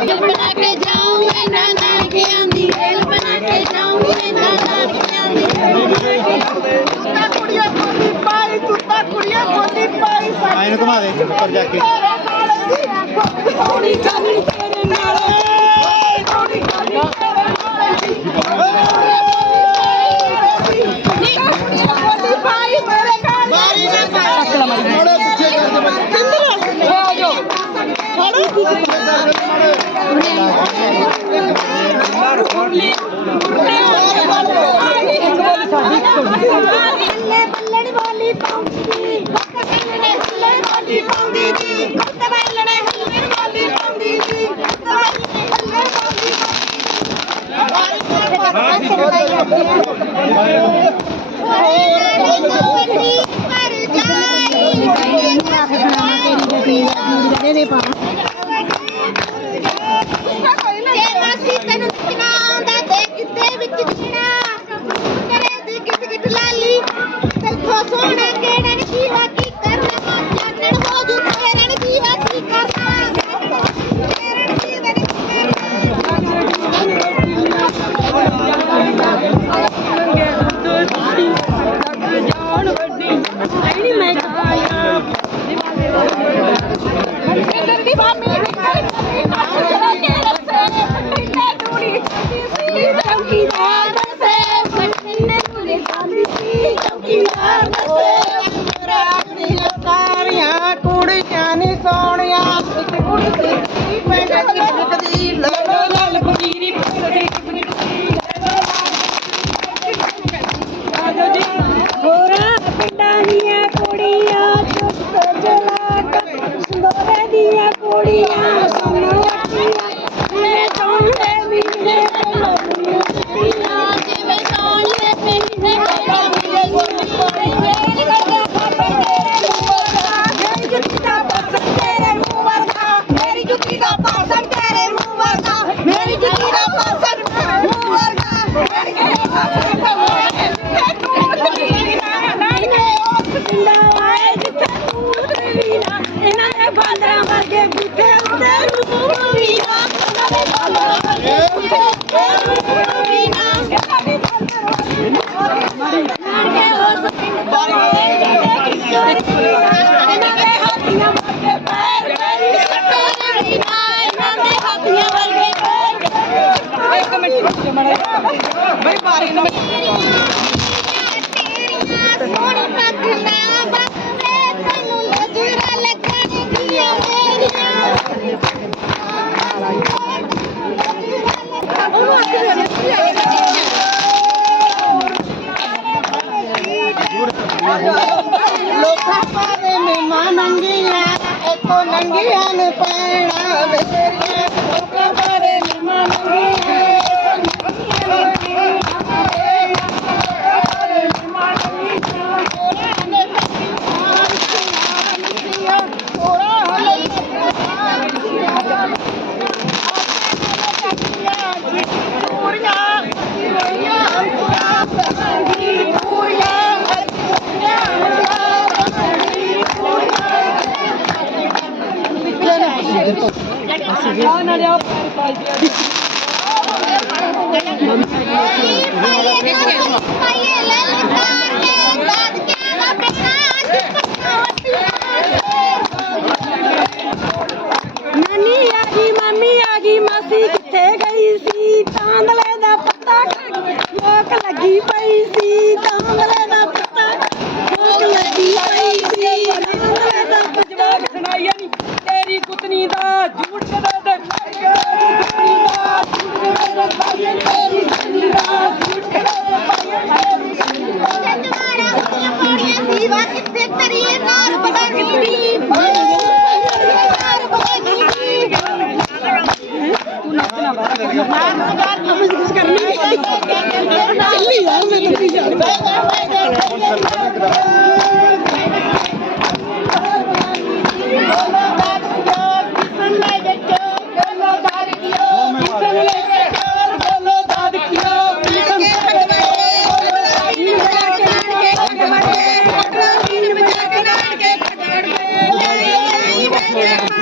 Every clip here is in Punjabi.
ਬਣਾ ਕੇ ਜਾਉਂ ਇਹਨਾਂ ਨਾਨਕਿਆਂ ਦੀ ਦਿਲ ਬਣਾ ਕੇ ਜਾਉਂ ਇਹਨਾਂ ਨਾਨਕਿਆਂ ਦੀ ਤੁੱਤਾ ਕੁੜੀਆਂ ਕੋਲੀ ਪਾਈ ਤੁੱਤਾ ਕੁੜੀਆਂ ਕੋਲੀ ਪਾਈ ਆਇਨ ਘੁਮਾ ਦੇ ਉੱਪਰ ਜਾ ਕੇ। ਕੋਲੀ ਕਰਨੀ ਤੇਰੇ ਨਾਲ।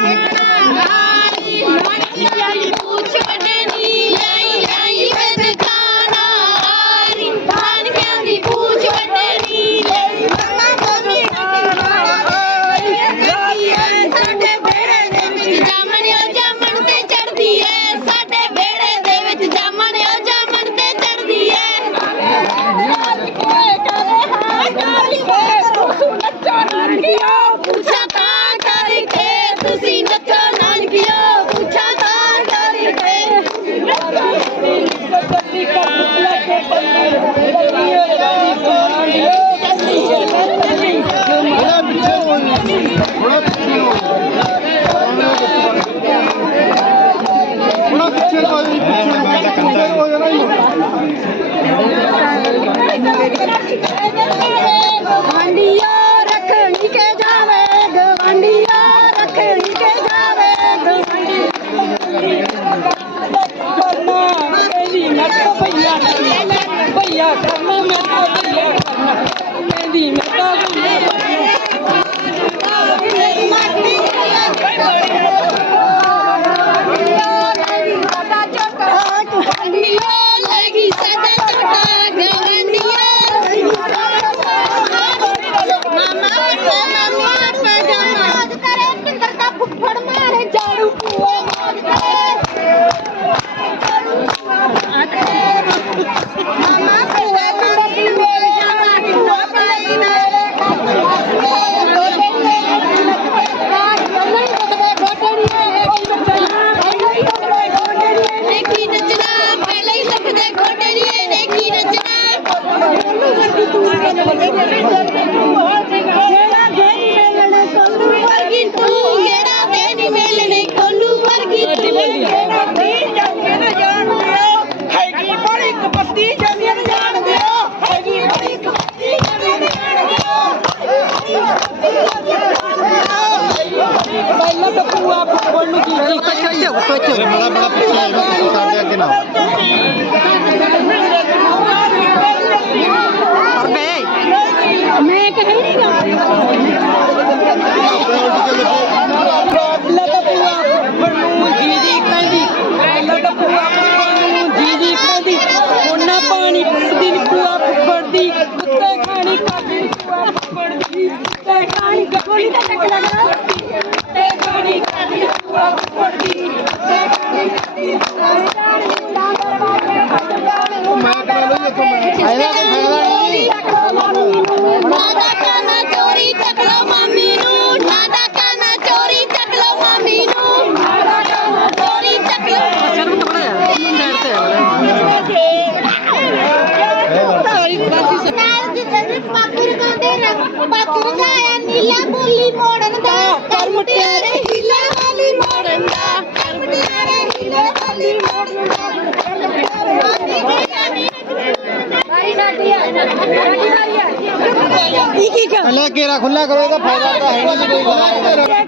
Thank you. करना मैं तो भैया करना मेहंदी में तो ¡Gracias! ਘੇਰਾ ਖੁੱਲਾ ਕਰੋ ਇਹਦਾ ਫਾਇਦਾ ਤਾਂ ਹੈ ਨਹੀਂ ਕੋਈ।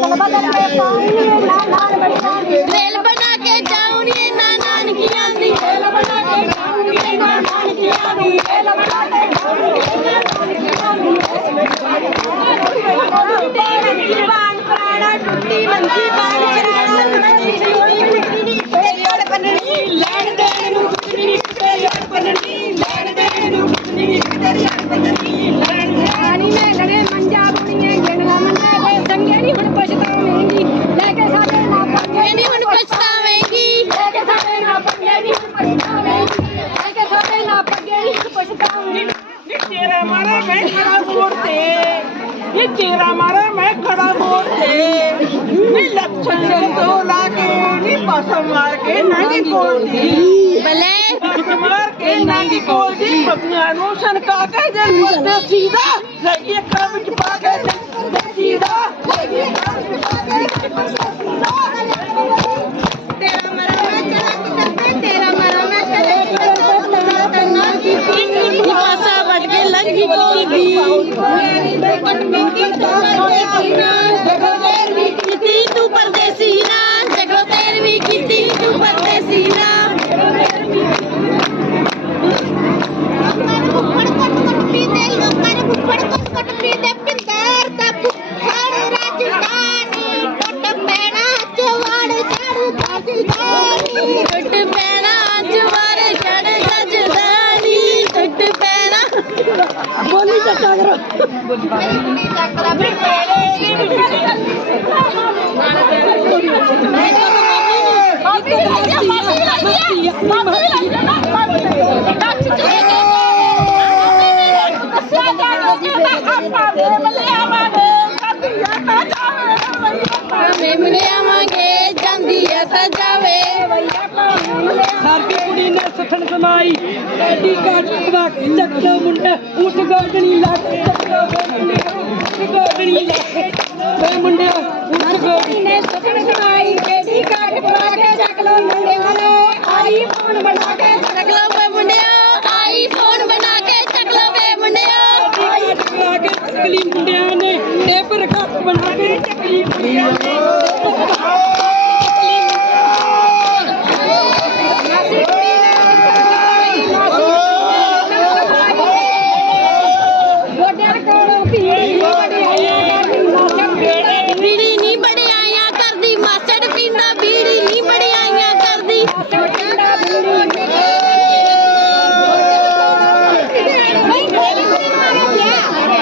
ਬਦਲ ਮੇ ਪਾਣੀ ਨਾ ਨਾਨ ਬੜੀ ਰੇਲ ਬਣਾ ਕੇ ਜਾਉਣੀ ਨਾ ਨਾਨਕੀਆਂ ਦੀ ਰੇਲ ਬਣਾ ਕੇ ਜਾਉਣੀ ਨਾ ਨਾਨਕੀਆਂ ਦੀ ਰੇਲ ਬਣਾ ਕੇ ਜਾਉਣੀ ਨਾ ਨਾਨਕੀਆਂ ਦੀ ਦੀਵਾਨ ਪ੍ਰਾਣਾ ਟੁੱਟੀ ਮੰਜੀ ਬਾਣ ਸਮਾਈ ਐਡੀ ਘਾਟ ਵਾਕ ਚੱਕਦਾ ਮੁੰਡਾ ਉੱਠ ਗਾਡਣੀ ਲੱਗ ਉੱਠ ਗਾਡਣੀ ਲੱਗ ਵੇ ਮੁੰਡਿਆ ਉੱਠ ਗਾਡਣੀ ਨੇ ਸੁਖਣ ਸਮਾਈ ਕਿਹੜੀ ਕਾਟ ਪਾ ਕੇ ਚੱਕ ਲੋ ਮੁੰਡੇ ਵਾਲੇ। ਆਈ ਫੋਨ ਬਣਾ ਕੇ ਚੱਕ ਵੇ ਮੁੰਡਿਆ ਆਈਫੋਨ ਬਣਾ ਕੇ ਚੱਕ ਵੇ ਮੁੰਡਿਆ ਘਾਟ ਲਾ ਕੇ ਚੱਕਲੀ ਮੁੰਡਿਆਂ ਨੇ। ਟੇਪਰ ਘੱਟ ਬਣਾ ਕੇ ਚੱਕਲੀ ਮੁੰਡਿਆਂ ਨੇ ਗੋਡਿਆਂ ਕੋਲੋਂ ਪੀੜੀ ਵਡਿਆਈਆਂ ਕਰਦੀ ਮਾਸੜ ਪੀੜੇ ਬੀੜੀ ਨਹੀਂ ਬੜਿਆਈਆਂ ਕਰਦੀ ਮਾਸੜ ਪੀਂਦਾ ਬੀੜੀ ਨਹੀਂ ਬੜਿਆਈਆਂ ਕਰਦੀ ਪਿੰਡਾ ਬੀੜੀ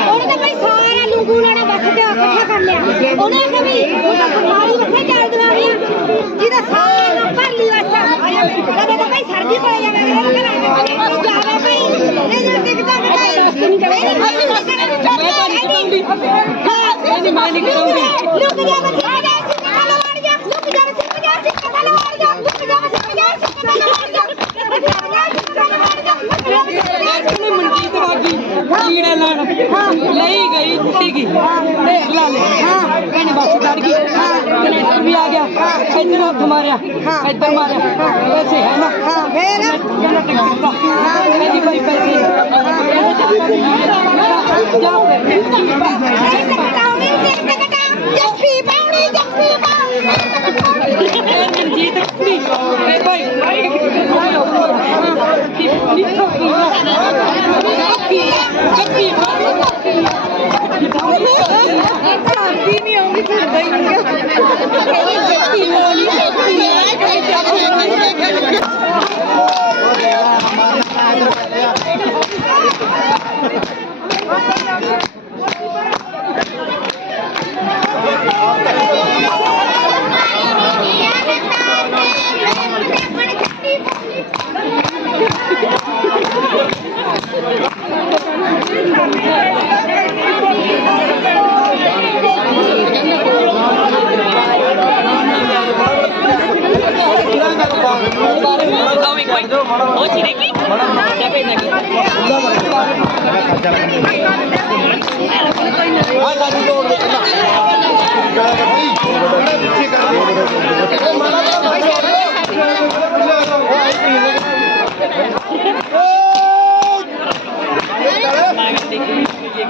ਉਹਨੇ ਤਾਂ ਭਾਈ ਸਾਰਾ ਲੂਗੂ ਨਾਲੇ ਬੱਸ ਤੇ ਇਕੱਠਾ ਕਰ ਲਿਆ ਉਹਨੇ ਕਿ ਵੀ ਉਹ ਤਾਂ ਸਮਾਰੀ ਬੱਸੇ ਚੱਲਦੀਆਂ ਰਹੀਆਂ ਜਿਹਦਾ ਸਾਰਾ ਭਰ ਲਈ ਬੱਸ ਕਦੇ ਤਾਂ ਭਾਈ ਸਰਦੀ ਪੈ ਜਾਵੇ ਕਹਿੰਦਾ ਬਸ ਜਾਵੇ ਭਾਈ ਇਹ ਜਿਹੜਾ ਟਿਕਟਾਂ ਕਟਾਈ ਨਹੀਂ ਅਸੀਂ ਬੱਸੇ ਨੂੰ ਚੱਲਦੇ ਹਾਂ ਨਹੀਂ ਮੈਂ ਨਹੀਂ ਕਰਾਂਗੀ ਲੁਕ ਜਾ ਬੱਚੇ ਆ ਜਾ ਸਿੱਕਾ ਲਵਾੜ ਜਾ ਲੁਕ ਜਾ ਬੱਚੇ ਆ ਜਾ ਸਿੱਕਾ ਲਵਾੜ ਜਾ ਲੁਕ ਜਾ ਬੱਚੇ ਆ ਜਾ ਬੱਚੇ ਸਿੱਕਾ ਲਵਾੜ ਜਾ ਮਨਜੀਤ ਵਾਗੀ ਕੀੜੇ ਲਾਣ ਲਈ ਗਈ ਟੁੱਟੀ ਗਈ ਢੇਰ ਲਾ ਲੈ ਹਾਂ ਇਹਨੇ ਬਸ ਡਰ ਗਈ ਕਨੈਕਟਰ ਵੀ ਆ ਗਿਆ ਇੱਧਰ ਹੱਥ ਮਾਰਿਆ ਇੱਧਰ ਮਾਰਿਆ ਪੈਸੇ ਹੈ ਨਾ ਹਾਂ ਫੇਰ ਕਹਿੰਦਾ ਟਿਕਟ ਦਾ ਕਹਿੰਦੀ ਭਾਈ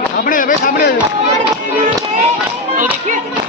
ਸਾਹਮਣੇ ਆਵੇ ਸਾਹਮਣੇ ਆ ਜਾਓ ਉਹ ਦੇਖੀ